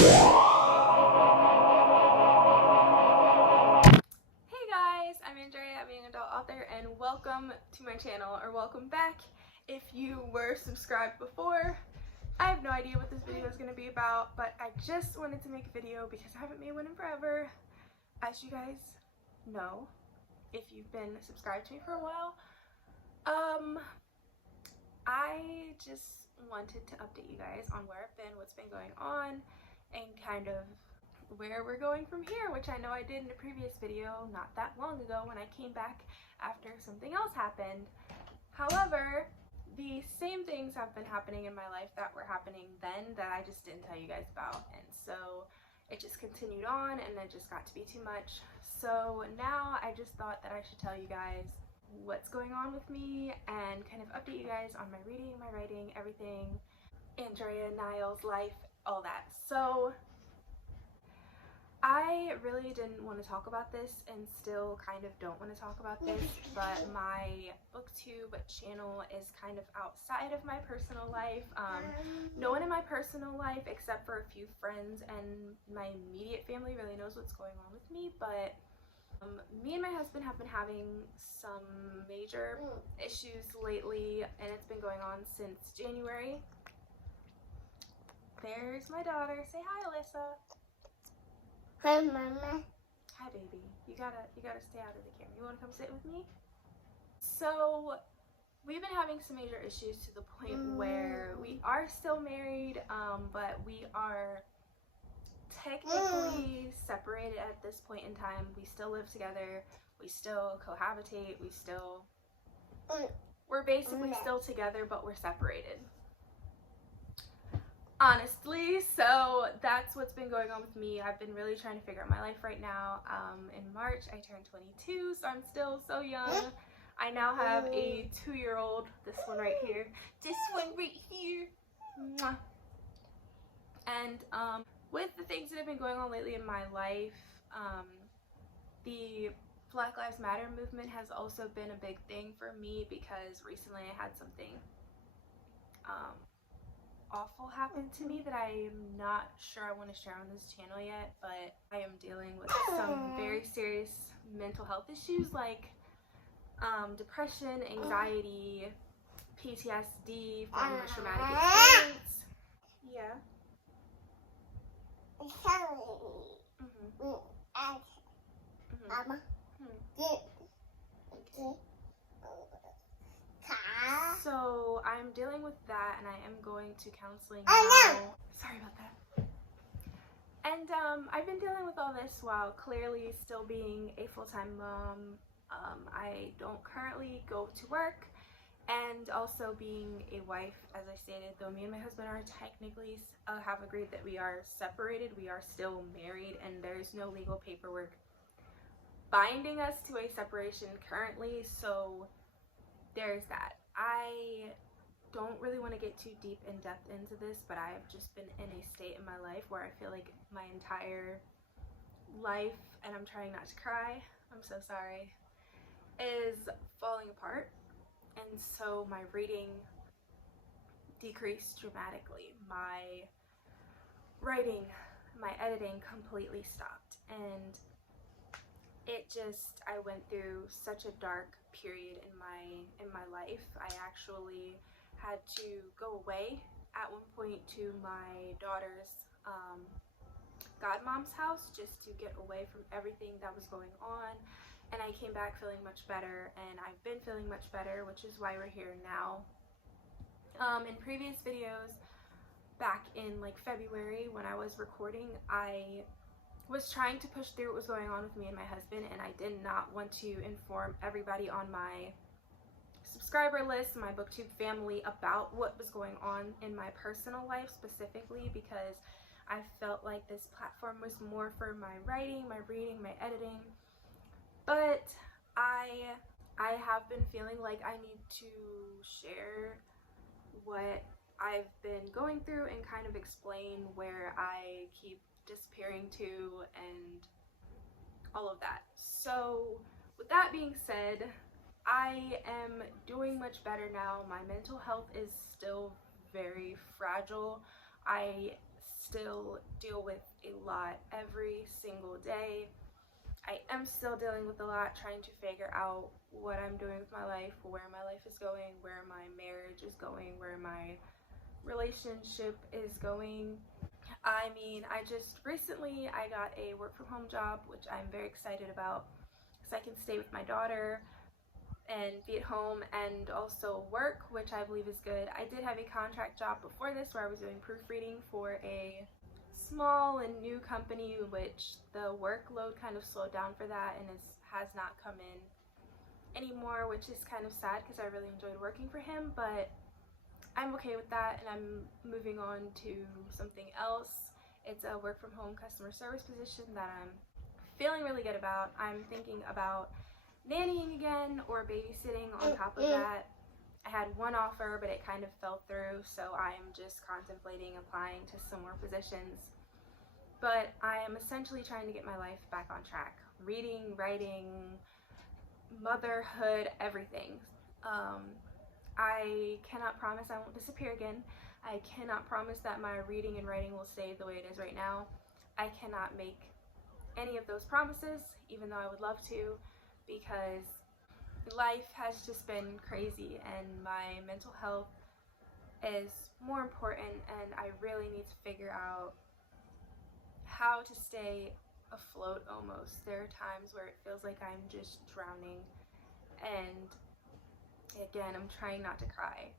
Hey guys, I'm Andrea, being an adult author, and welcome to my channel, or welcome back if you were subscribed before. I have no idea what this video is going to be about, but I just wanted to make a video because I haven't made one in forever. As you guys know, if you've been subscribed to me for a while, I just wanted to update you guys on where I've been, what's been going on, and kind of where we're going from here, which I know I did in a previous video not that long ago when I came back after something else happened. However, the same things have been happening in my life that were happening then that I just didn't tell you guys about, and so it just continued on and it just got to be too much. So now I just thought that I should tell you guys what's going on with me and kind of update you guys on my reading, my writing, everything, Andrea, Niles, life, all that. So I really didn't want to talk about this and still kind of don't want to talk about this, but my booktube channel is kind of outside of my personal life. No one in my personal life except for a few friends and my immediate family really knows what's going on with me, but me and my husband have been having some major issues lately, and it's been going on since January. There's my daughter. Say hi, Alyssa. Hi, Mama. Hi, baby. You gotta stay out of the camera. You wanna come sit with me? So we've been having some major issues to the point where we are still married, but we are technically separated at this point in time. We still live together. We still cohabitate. We're basically still together, but we're separated. Honestly, so that's what's been going on with me. I've been really trying to figure out my life right now. In March, I turned 22, so I'm still so young. I now have a 2-year-old, this one right here. This one right here. Mwah. And with the things that have been going on lately in my life, the Black Lives Matter movement has also been a big thing for me because recently I had something awful happened to me that I am not sure I want to share on this channel yet, but I am dealing with some very serious mental health issues like depression, anxiety, PTSD from a traumatic experience. Yeah. So I'm dealing with that, and I am going to counseling now. Sorry about that. And I've been dealing with all this while clearly still being a full-time mom. I don't currently go to work, and also being a wife, as I stated, though me and my husband are technically have agreed that we are separated, we are still married, and there's no legal paperwork binding us to a separation currently, so there's that. I don't really want to get too deep in depth into this, but I have just been in a state in my life where I feel like my entire life, and I'm trying not to cry, I'm so sorry, is falling apart. And so my reading decreased dramatically. My writing, my editing completely stopped, and I went through such a dark period in my life. I actually had to go away at one point to my daughter's godmom's house just to get away from everything that was going on, and I came back feeling much better, and I've been feeling much better, which is why we're here now. In previous videos back in like February when I was recording, I was trying to push through what was going on with me and my husband, and I did not want to inform everybody on my subscriber list, my booktube family, about what was going on in my personal life specifically, because I felt like this platform was more for my writing, my reading, my editing. But I have been feeling like I need to share what I've been going through and kind of explain where I keep disappearing to and all of that. So with that being said, I am doing much better now. My mental health is still very fragile. I still deal with a lot every single day. I am still dealing with a lot, trying to figure out what I'm doing with my life, where my life is going, where my marriage is going, where my relationship is going. I mean, I just recently I got a work from home job, which I'm very excited about, because I can stay with my daughter and be at home and also work, which I believe is good. I did have a contract job before this where I was doing proofreading for a small and new company, which the workload kind of slowed down for that and has not come in anymore, which is kind of sad because I really enjoyed working for him, but I'm okay with that, and I'm moving on to something else. It's a work from home customer service position that I'm feeling really good about. I'm thinking about nannying again or babysitting on top of that. I had one offer, but it kind of fell through, so I'm just contemplating applying to some more positions. But I am essentially trying to get my life back on track. Reading, writing, motherhood, everything. I cannot promise I won't disappear again. I cannot promise that my reading and writing will stay the way it is right now. I cannot make any of those promises, even though I would love to, because life has just been crazy and my mental health is more important, and I really need to figure out how to stay afloat almost. There are times where it feels like I'm just drowning, and again, I'm trying not to cry.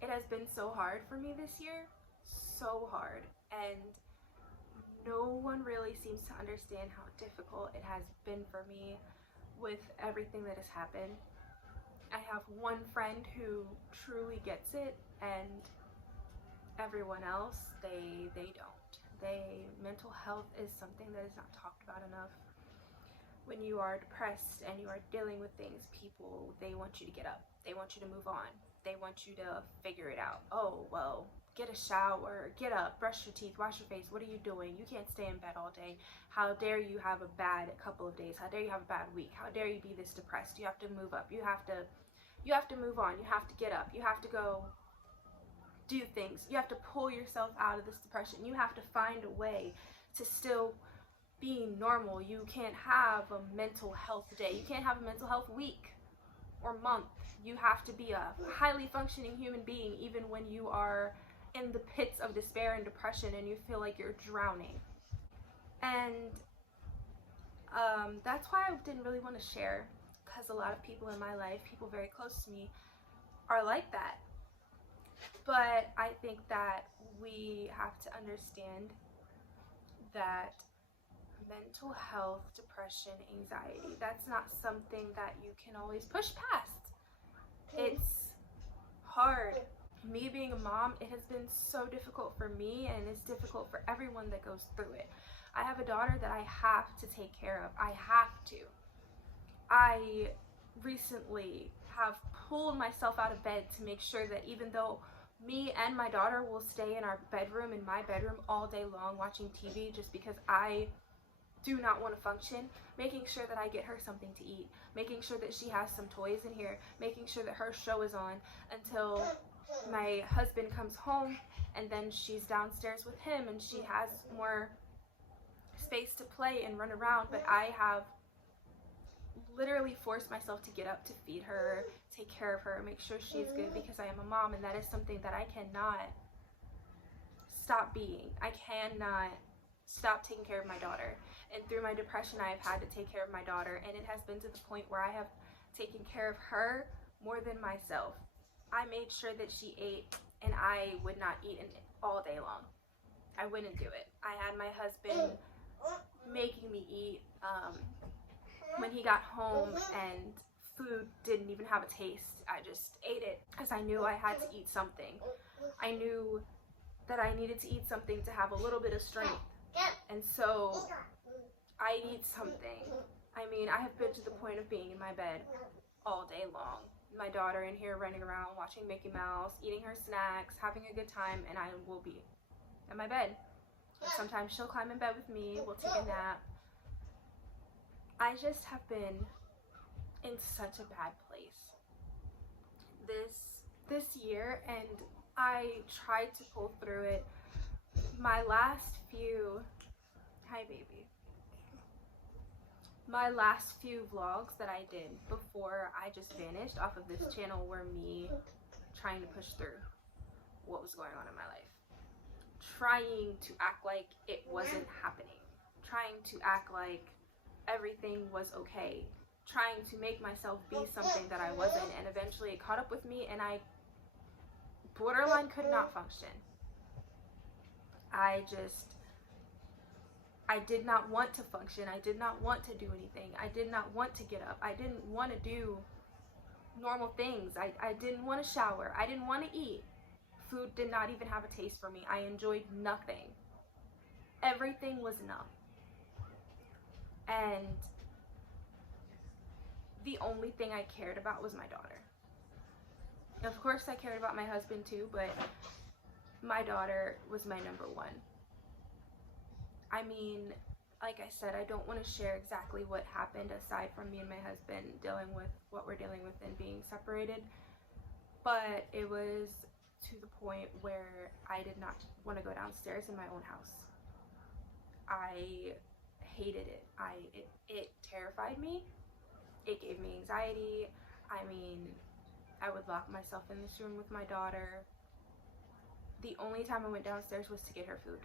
It has been so hard for me this year, so hard, and no one really seems to understand how difficult it has been for me with everything that has happened. I have one friend who truly gets it, and everyone else, they don't. Mental health is something that is not talked about enough. When you are depressed and you are dealing with things, people, they want you to get up. They want you to move on. They want you to figure it out. Oh, well, get a shower, get up, brush your teeth, wash your face. What are you doing? You can't stay in bed all day. How dare you have a bad couple of days? How dare you have a bad week? How dare you be this depressed? You have to move up. You have to move on. You have to get up. You have to go do things. You have to pull yourself out of this depression. You have to find a way to still be normal. You can't have a mental health day. You can't have a mental health week or month. You have to be a highly functioning human being even when you are in the pits of despair and depression and you feel like you're drowning. And that's why I didn't really want to share, because a lot of people in my life, people very close to me, are like that. But I think that we have to understand that mental health, depression, anxiety, that's not something that you can always push past. It's hard. Me being a mom, it has been so difficult for me, and it's difficult for everyone that goes through it. I have a daughter that I have to take care of. I have to. I recently have pulled myself out of bed to make sure that even though me and my daughter will stay in our bedroom, in my bedroom, all day long watching TV just because I do not want to function, making sure that I get her something to eat, making sure that she has some toys in here, making sure that her show is on until my husband comes home, and then she's downstairs with him and she has more space to play and run around. But I have literally forced myself to get up to feed her, take care of her, make sure she's good, because I am a mom, and that is something that I cannot stop being. I cannot stop taking care of my daughter. And through my depression, I have had to take care of my daughter, and it has been to the point where I have taken care of her more than myself. I made sure that she ate, and I would not eat all day long. I wouldn't do it. I had my husband making me eat when he got home and food didn't even have a taste. I just ate it because I knew I had to eat something. I knew that I needed to eat something to have a little bit of strength, and so I eat something. I mean, I have been to the point of being in my bed all day long. My daughter in here running around, watching Mickey Mouse, eating her snacks, having a good time, and I will be in my bed. And sometimes she'll climb in bed with me, we'll take a nap. I just have been in such a bad place this year, and I tried to pull through it my last few, hi baby, my last few vlogs that I did before I just vanished off of this channel were me trying to push through what was going on in my life. Trying to act like it wasn't happening. Trying to act like everything was okay. Trying to make myself be something that I wasn't, and eventually it caught up with me and I borderline could not function. I did not want to function. I did not want to do anything. I did not want to get up. I didn't want to do normal things. I didn't want to shower. I didn't want to eat. Food did not even have a taste for me. I enjoyed nothing. Everything was numb. And the only thing I cared about was my daughter. Of course I cared about my husband too, but my daughter was my number one. I mean, like I said, I don't want to share exactly what happened aside from me and my husband dealing with what we're dealing with and being separated, but it was to the point where I did not want to go downstairs in my own house. I hated it. It terrified me. It gave me anxiety. I mean, I would lock myself in this room with my daughter. The only time I went downstairs was to get her food.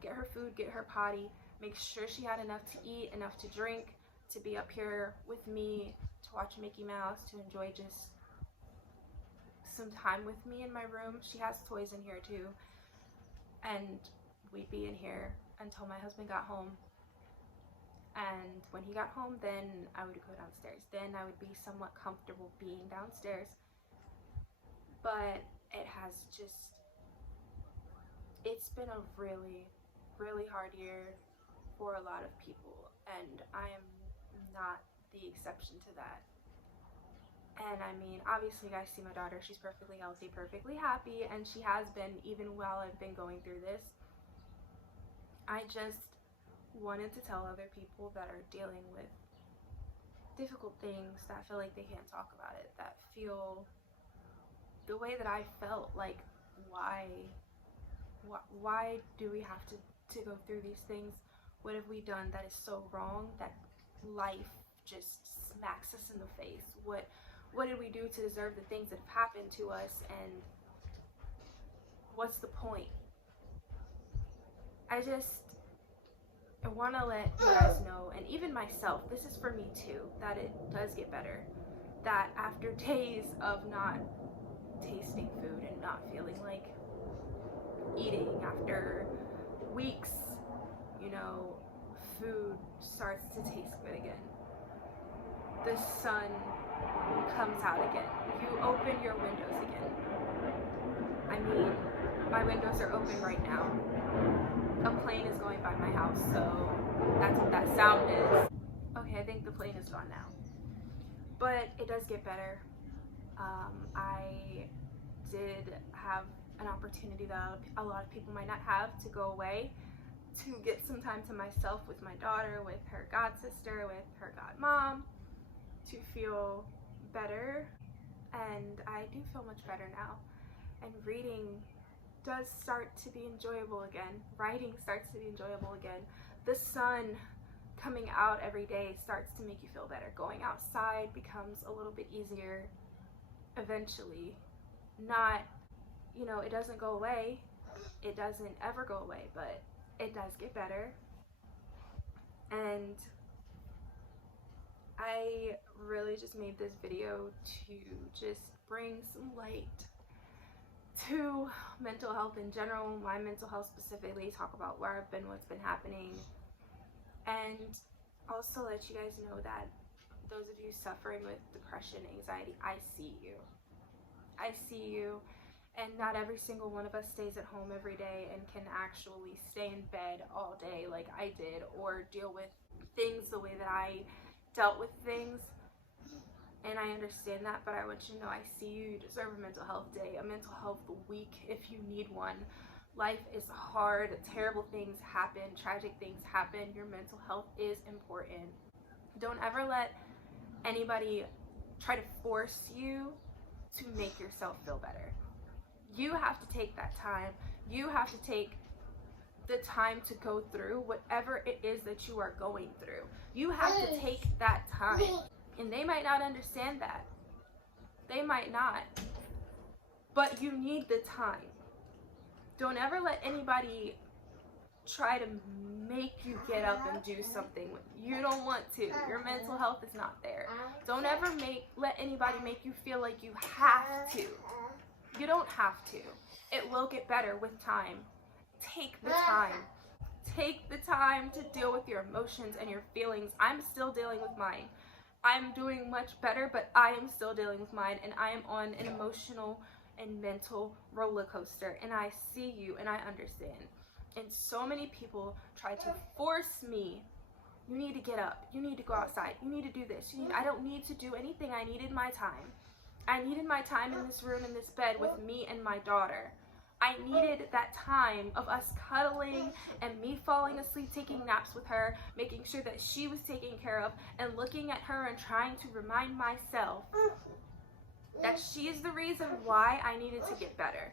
Get her food, get her potty, make sure she had enough to eat, enough to drink, to be up here with me, to watch Mickey Mouse, to enjoy just some time with me in my room. She has toys in here too. And we'd be in here until my husband got home. And when he got home, then I would go downstairs. Then I would be somewhat comfortable being downstairs. But it has just, it's been a really, really hard year for a lot of people. And I am not the exception to that. And I mean, obviously you guys see my daughter, she's perfectly healthy, perfectly happy, and she has been even while I've been going through this. I just wanted to tell other people that are dealing with difficult things, that feel like they can't talk about it, that feel the way that I felt, like why do we have to go through these things? What have we done that is so wrong that life just smacks us in the face? What did we do to deserve the things that have happened to us, and what's the point? I want to let you guys know, and even myself, this is for me too, that it does get better. That after days of not tasting food and not feeling like eating, after weeks, you know, food starts to taste good again. The sun comes out again. You open your windows again. I mean, my windows are open right now. A plane is going by my house, so that's what that sound is. Okay, I think the plane is gone now. But it does get better. I did have an opportunity that a lot of people might not have, to go away, to get some time to myself with my daughter, with her god sister, with her god mom, to feel better. And I do feel much better now. And reading does start to be enjoyable again. Writing starts to be enjoyable again. The sun coming out every day starts to make you feel better. Going outside becomes a little bit easier eventually. Not, you know, it doesn't go away. It doesn't ever go away, but it does get better. And I really just made this video to just bring some light to mental health in general, my mental health specifically, talk about where I've been, what's been happening, and also let you guys know that those of you suffering with depression, anxiety, I see you. I see you, and not every single one of us stays at home every day and can actually stay in bed all day like I did, or deal with things the way that I dealt with things. And I understand that, but I want you to know I see you. You deserve a mental health day, a mental health week if you need one. Life is hard, terrible things happen, tragic things happen. Your mental health is important. Don't ever let anybody try to force you to make yourself feel better. You have to take that time. You have to take the time to go through whatever it is that you are going through. You have to take that time. And they might not understand that. They might not. But you need the time. Don't ever let anybody try to make you get up and do something you don't want to. Your mental health is not there. Don't ever let anybody make you feel like you have to. You don't have to. It will get better with time. Take the time. Take the time to deal with your emotions and your feelings. I'm still dealing with mine. I'm doing much better, but I am still dealing with mine, and I am on an emotional and mental roller coaster, and I see you and I understand. And so many people try to force me. You need to get up. You need to go outside. You need to do this. I don't need to do anything. I needed my time. I needed my time in this room, in this bed with me and my daughter. I needed that time of us cuddling and me falling asleep, taking naps with her, making sure that she was taken care of, and looking at her and trying to remind myself that she is the reason why I needed to get better.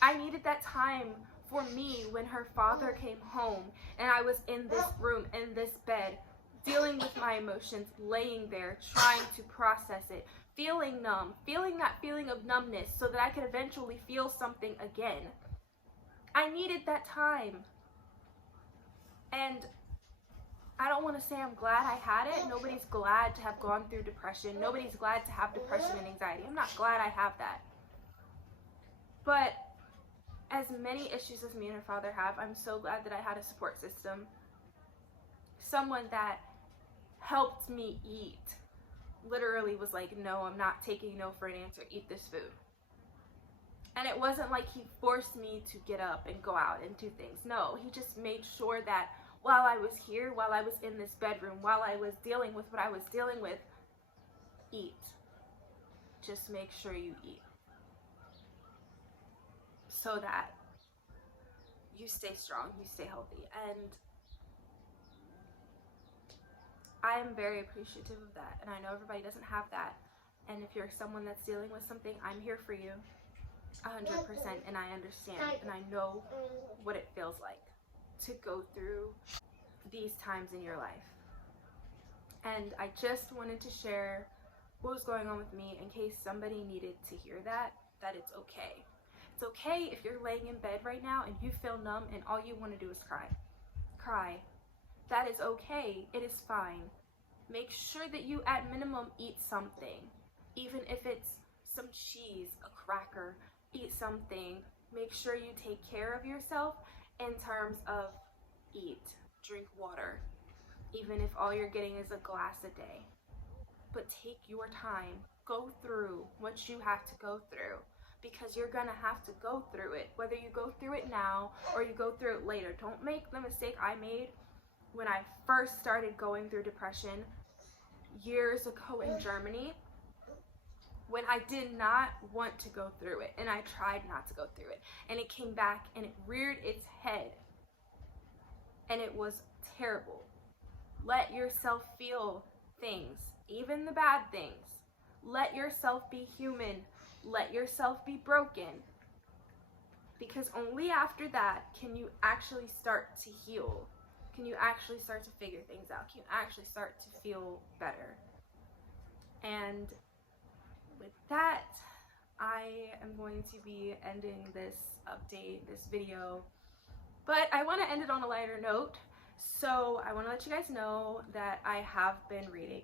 I needed that time for me when her father came home and I was in this room, in this bed, dealing with my emotions, laying there, trying to process it, feeling numb, feeling that feeling of numbness so that I could eventually feel something again. I needed that time. And I don't want to say I'm glad I had it. Nobody's glad to have gone through depression. Nobody's glad to have depression and anxiety. I'm not glad I have that. But as many issues as me and her father have, I'm so glad that I had a support system. Someone that helped me eat. Literally was like, no, I'm not taking no for an answer. Eat this food. And it wasn't like he forced me to get up and go out and do things. No, he just made sure that while I was here, while I was in this bedroom, while I was dealing with what I was dealing with, eat. Just make sure you eat. So that you stay strong, you stay healthy. And I am very appreciative of that. And I know everybody doesn't have that. And if you're someone that's dealing with something, I'm here for you 100%. And I understand. And I know what it feels like to go through these times in your life. And I just wanted to share what was going on with me in case somebody needed to hear that it's okay. It's okay if you're laying in bed right now and you feel numb and all you want to do is cry. Cry. That is okay. It is fine. Make sure that you at minimum eat something. Even if it's some cheese, a cracker, eat something. Make sure you take care of yourself in terms of eat, drink water, even if all you're getting is a glass a day. But take your time. Go through what you have to go through, because you're gonna have to go through it, whether you go through it now or you go through it later. Don't make the mistake I made when I first started going through depression years ago in Germany, when I did not want to go through it and I tried not to go through it, and it came back and it reared its head and it was terrible. Let yourself feel things, even the bad things. Let yourself be human. Let yourself be broken. Because only after that can you actually start to heal. Can you actually start to figure things out? Can you actually start to feel better? And with that, I am going to be ending this update, this video. But I want to end it on a lighter note. So I want to let you guys know that I have been reading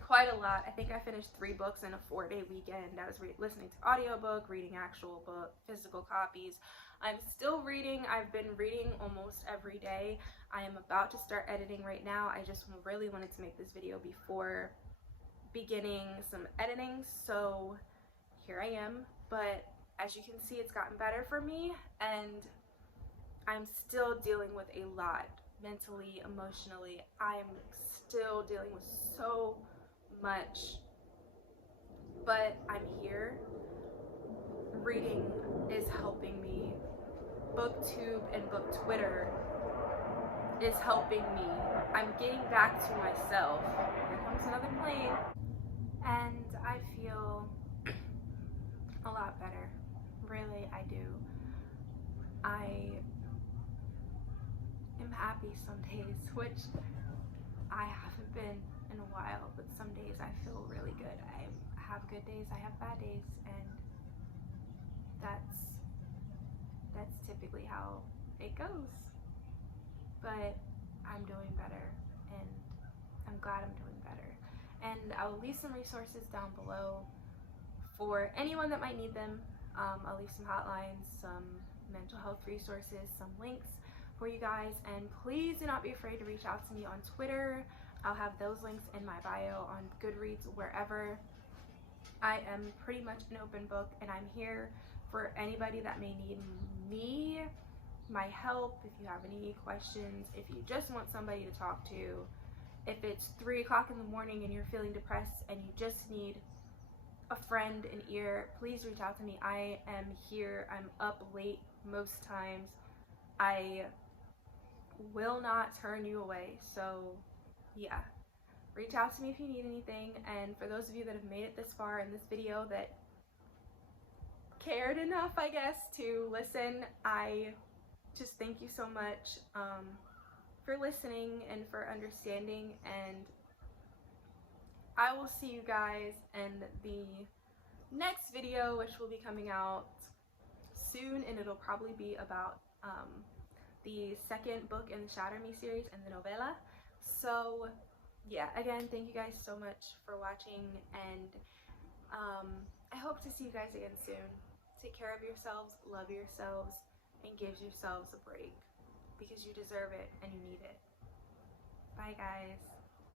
quite a lot. I think I finished 3 books in a 4-day weekend. I was listening to audiobook, reading actual book, physical copies. I'm still reading. I've been reading almost every day. I am about to start editing right now. I just really wanted to make this video before beginning some editing, so here I am. But as you can see, it's gotten better for me, and I'm still dealing with a lot mentally, emotionally. I'm still dealing with so much, but I'm here. Reading is helping me. BookTube and BookTwitter is helping me. I'm getting back to myself. Here comes another plane. And I feel a lot better. Really, I do. I happy some days, which I haven't been in a while, but some days I feel really good. I have good days, I have bad days, and that's typically how it goes. But I'm doing better, and I'm glad I'm doing better. And I'll leave some resources down below for anyone that might need them. I'll leave some hotlines, some mental health resources, some links for you guys, and please do not be afraid to reach out to me on Twitter. I'll have those links in my bio, on Goodreads, wherever. I am pretty much an open book, and I'm here for anybody that may need me, my help. If you have any questions, if you just want somebody to talk to, if it's 3 o'clock in the morning and you're feeling depressed and you just need a friend, an ear, please reach out to me. I am here. I'm up late most times. I will not turn you away. So yeah, reach out to me if you need anything. And for those of you that have made it this far in this video, that cared enough, I guess, to listen, I just thank you so much for listening and for understanding. And I will see you guys in the next video, which will be coming out soon, and it'll probably be about the second book in the Shatter Me series and the novella. So yeah, again, thank you guys so much for watching, and I hope to see you guys again soon. Take care of yourselves, love yourselves, and give yourselves a break, because you deserve it and you need it. Bye guys.